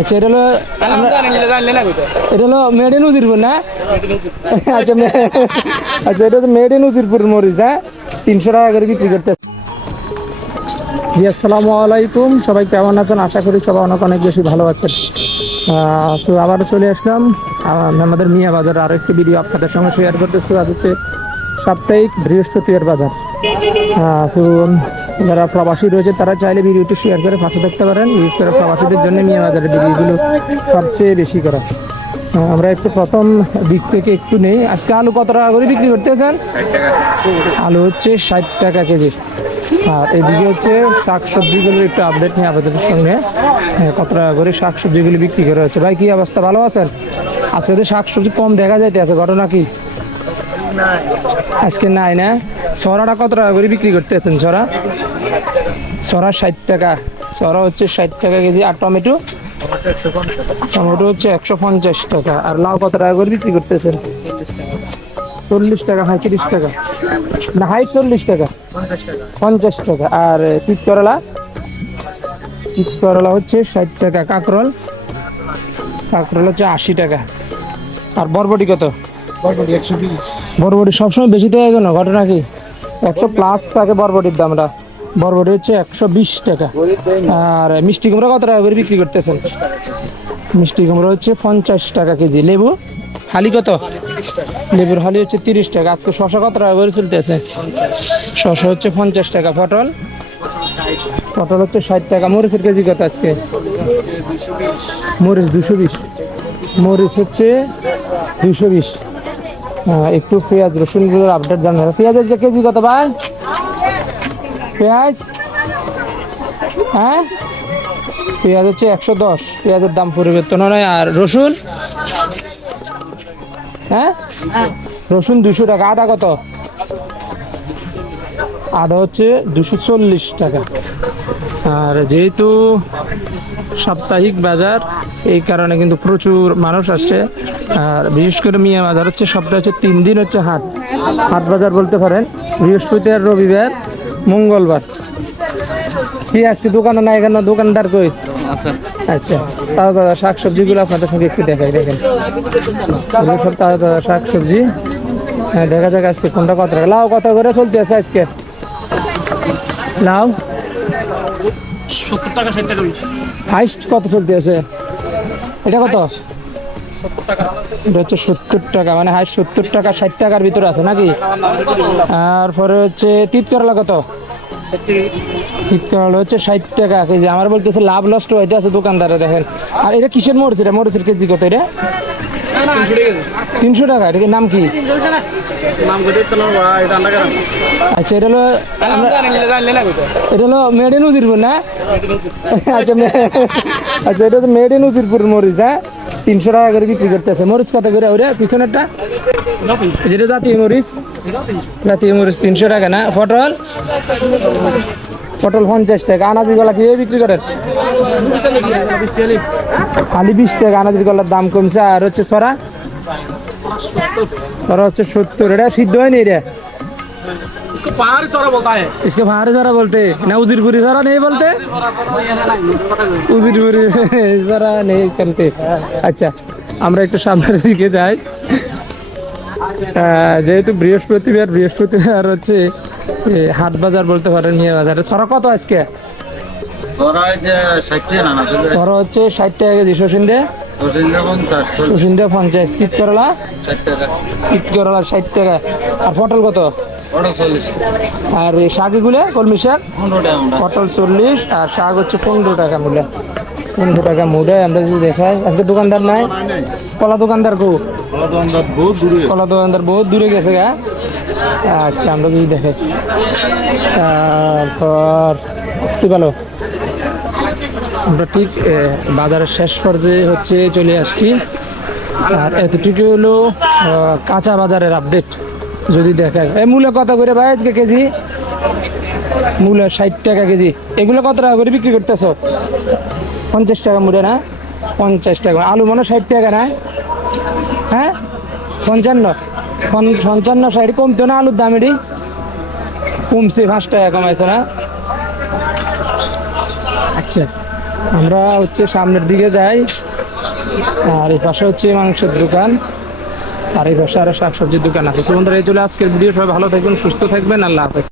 আচ্ছা, এটা হলো মেড ইন উজিরপুর না? আচ্ছা আচ্ছা, এটা তো মেড ইন উজিরপুর মরিচ, হ্যাঁ, 300 টাকা করে বিক্রি করতে। জি, আসসালামু আলাইকুম, সবাই কেমন আছেন? আশা করি সবাই অনেক অনেক বেশি ভালো আছেন। তো আবারও চলে আসলাম আমাদের মিয়া বাজার আরো একটি ভিডিও আপনাদের সঙ্গে শেয়ার করতেছি। আজ হচ্ছে সাপ্তাহিক বৃহস্পতিবার বাজার। তো যারা প্রবাসী রয়েছে তারা চাইলে ভিডিওটি শেয়ার করে পাশে থাকতে পারেন। বিশেষ করে প্রবাসীদের জন্য মিয়া বাজারের ভিডিওগুলো সবচেয়ে বেশি করা। আমরা একটু প্রথম দিক থেকে একটু নেই। আজকে আলু কত টাকা করে বিক্রি করতেছেন? আলু হচ্ছে 60 টাকা কেজি। আর এদিকে হচ্ছে শাকসবজিগুলোর একটু আপডেট নিয়ে আপনাদের সঙ্গে। কত টাকা করে শাকসবজিগুলো বিক্রি করা হচ্ছে। ভাই, কি অবস্থা, ভালো আছেন? আজকে তো শাকসবজি কম দেখা যাইতে আছে, ঘটনা কি? আজকে নাই না? সরাটা কত টাকা করে বিক্রি করতেছেন? সরা 60 টাকা। সরা হচ্ছে 60 টাকা কেজি। আর টমেটো? টমেটো হচ্ছে 150 টাকা। আর লাউ কত টাকা করে বিক্রি করতেছেন? 40 টাকা, 35 টাকা না, 40 টাকা, 50 টাকা। আর তিত করলা? তিত করলা হচ্ছে 60 টাকা। কাঁকরোল? কাঁকরোল হচ্ছে 80 টাকা। আর বরবটি কত? বরবটি 120। বরবটি সবসময় বেশি থাকে কেন, ঘটনা কি? 100+ থাকে বরবটির দামটা। বরবটি হচ্ছে 120 টাকা। আর মিষ্টি কুমড়া কত টাকা করে বিক্রি করতেছেন? মিষ্টি কুমড়া হচ্ছে 50 টাকা কেজি। লেবু হালি কত? লেবুর হালি হচ্ছে 30 টাকা। আজকে শশা কত টাকা করে চলতেছে? শশা হচ্ছে 50 টাকা। পটল? পটল হচ্ছে 60 টাকা। মরিচের কেজি কত আজকে? মরিচ 220। মরিচ হচ্ছে 220। একটু পেঁয়াজ রসুনগুলোর আপডেট জানাবো। পেঁয়াজের যে কেজি কত ভাই? পেঁয়াজ, হ্যাঁ, পেঁয়াজ হচ্ছে 110। পেঁয়াজের দাম পরিবর্তন নয়। আর রসুন? হ্যাঁ, রসুন 200 টাকা। আদা কত? আদা হচ্ছে 240 টাকা। আর যেহেতু সাপ্তাহিক বাজার, এই কারণে কিন্তু প্রচুর মানুষ আসছে। আর বিশেষ করে মিয়া বাজার হচ্ছে সপ্তাহে হচ্ছে 3 দিন হচ্ছে হাট। হাট বাজার বলতে পারেন, বৃহস্পতিবার, রবিবার, মঙ্গলবার। কি আজকে দোকানে নাই কেন? দোকানদার কই? আচ্ছা, তাজা তাজা শাকসবজিগুলো আপনাদের সঙ্গে একটু দেখাই। দেখেন, সব তাজা তাজা শাকসবজি। হ্যাঁ, দেখা যাক আজকে কোনটা কত টাকা। লাউ কত করে চলতে আছে আজকে? লাউ 70 টাকা 60 টাকা। হাইস্ট কত চলতে আছে? এটা কত? 70 টাকা। এটা হচ্ছে 70 টাকা, মানে হাইস্ট 70 টাকা, 60 টাকার ভিতরে আছে নাকি? আর পরে হচ্ছে তিত করলা কত? তিত করলা হচ্ছে 60 টাকা কেজি। আমার বলতেছে লাভ লস্ট হইতে আছে দোকানদারে। দেখেন, আর এটা কিসের মরিচ? এটা মরিচের কেজি কত? এটা 300 টাকা। এটা নাম কি? আচ্ছা, এটা হলো এটা হলো মেড ইন উজিরপুর না? আচ্ছা আচ্ছা, এটা তো মেড ইন উজিরপুর মরিচ, হ্যাঁ, 300 টাকা করে বিক্রি করতেছে। মরিচ কত করে? ওরে পিছনেরটা যেটা জাতীয় মরিচ, জাতীয় মরিচ 300 টাকা না? পটল? পটল 50 টাকা। আনাজি গলা কিভাবে বিক্রি করেন? খালি 20 টাকা। আনাজির গলার দাম কমছে। আর হচ্ছে সরা? সরা হচ্ছে 70। এটা সিদ্ধ হয়নি? এটা इसके बाहर जरा बोलते ना, उजिरपुरी जरा नहीं बोलते, उजिरपुरी जरा नहीं करते। আচ্ছা, আমরা একটু সামনের দিকে যাই। যেহেতু বৃহস্পতিবার হচ্ছে হাট বাজার বলতে পারেন মিয়া বাজারে। সরা কত আজকে? সরা হচ্ছে 60 টাকা কেজি। শসিন্দে? শসিন্দে 50। তিত করলা? 60 টাকা। তিত করলা 60 টাকা। আর পটল কত? আর এই শাকগুলো কলমি শাক? পটল 40 আর শাক হচ্ছে 15 টাকা মূল্য। 15 টাকা মূল্য। আমরা যদি দেখাই, আজকে দোকানদার নাই। কলা দোকানদার কো? কলা দোকানদার বহুত দূরে গেছে গা। আচ্ছা, আমরা যদি দেখাই, তারপর আসতে ভালো। আমরা ঠিক বাজারের শেষ পর্যায়ে হচ্ছে চলে আসছি। আর এতটুকু হলো কাঁচা বাজারের আপডেট। যদি দেখায় মূল্য কত করে ভাই আজকে কেজি? মূল্য 60 টাকা কেজি। এগুলো কত টাকা করে বিক্রি করতেছ? 50 টাকা মূল্য না? 50 টাকা। আলু মনে 60 টাকা না? হ্যাঁ, 55 60 কমতো না আলুর দাম? এটি কমছে, 5 টাকা কমাইছে না? আচ্ছা, আমরা হচ্ছে সামনের দিকে যাই, আর এই পাশে হচ্ছে মাংসের দোকান, আর এই পাশে আরো শাকসবজির দোকান আছে। তো বন্ধুরা এই চলে আজকের ভিডিও, সবাই ভালো থাকবেন, সুস্থ থাকবেন, আল্লাহ হাফেজ।